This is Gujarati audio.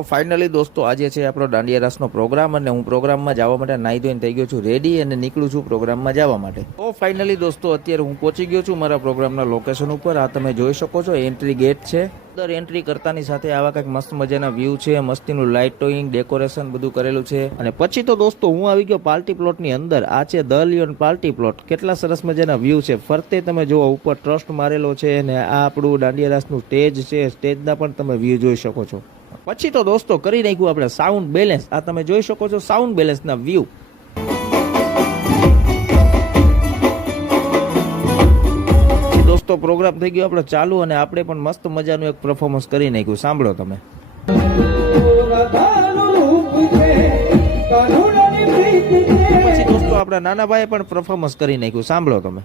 તો ફાઇનલી દોસ્તો આજે છે આપણો દાંડિયા રાસનો પ્રોગ્રામ અને હું પ્રોગ્રામમાં જવા માટે નાહી ધોઈને થઈ ગયો છું રેડી અને નીકળું છું પ્રોગ્રામમાં જવા માટે. તો ફાઇનલી દોસ્તો અત્યારે હું પહોંચી ગયો છું મારા પ્રોગ્રામના લોકેશન ઉપર. આ તમે જોઈ શકો છો એન્ટ્રી ગેટ છે. અંદર એન્ટ્રી કરતાની સાથે આવા કંઈક મસ્ત મજાના વ્યૂ છે, મસ્તીનું લાઇટોઈંગ ડેકોરેશન બધું કરેલું છે. અને પછી તો દોસ્તો હું આવી ગયો પાર્ટી પ્લોટની અંદર. આ છે ધ લિયોન પાર્ટી પ્લોટ. કેટલા સરસ મજાના વ્યૂ છે. ફરતે તમે જુઓ ઉપર ટ્રસ્ટ મારેલો છે અને આ આપણું દાંડિયા રાસનું સ્ટેજ છે. સ્ટેજના પણ તમે વ્યૂ જોઈ શકો છો. પછી તો દોસ્તો કરી નાખ્યું આપણે સાઉન્ડ બેલેન્સ. આ તમે જોઈ શકો છો સાઉન્ડ બેલેન્સના વ્યૂ. દોસ્તો પ્રોગ્રામ થઈ ગયો આપણો ચાલુ અને આપણે પણ મસ્ત મજાનું એક પરફોર્મન્સ કરી નાખ્યું. સાંભળો તમે. પછી દોસ્તો આપણા નાના ભાઈએ પણ પરફોર્મન્સ કરી નાખ્યું. સાંભળો તમે.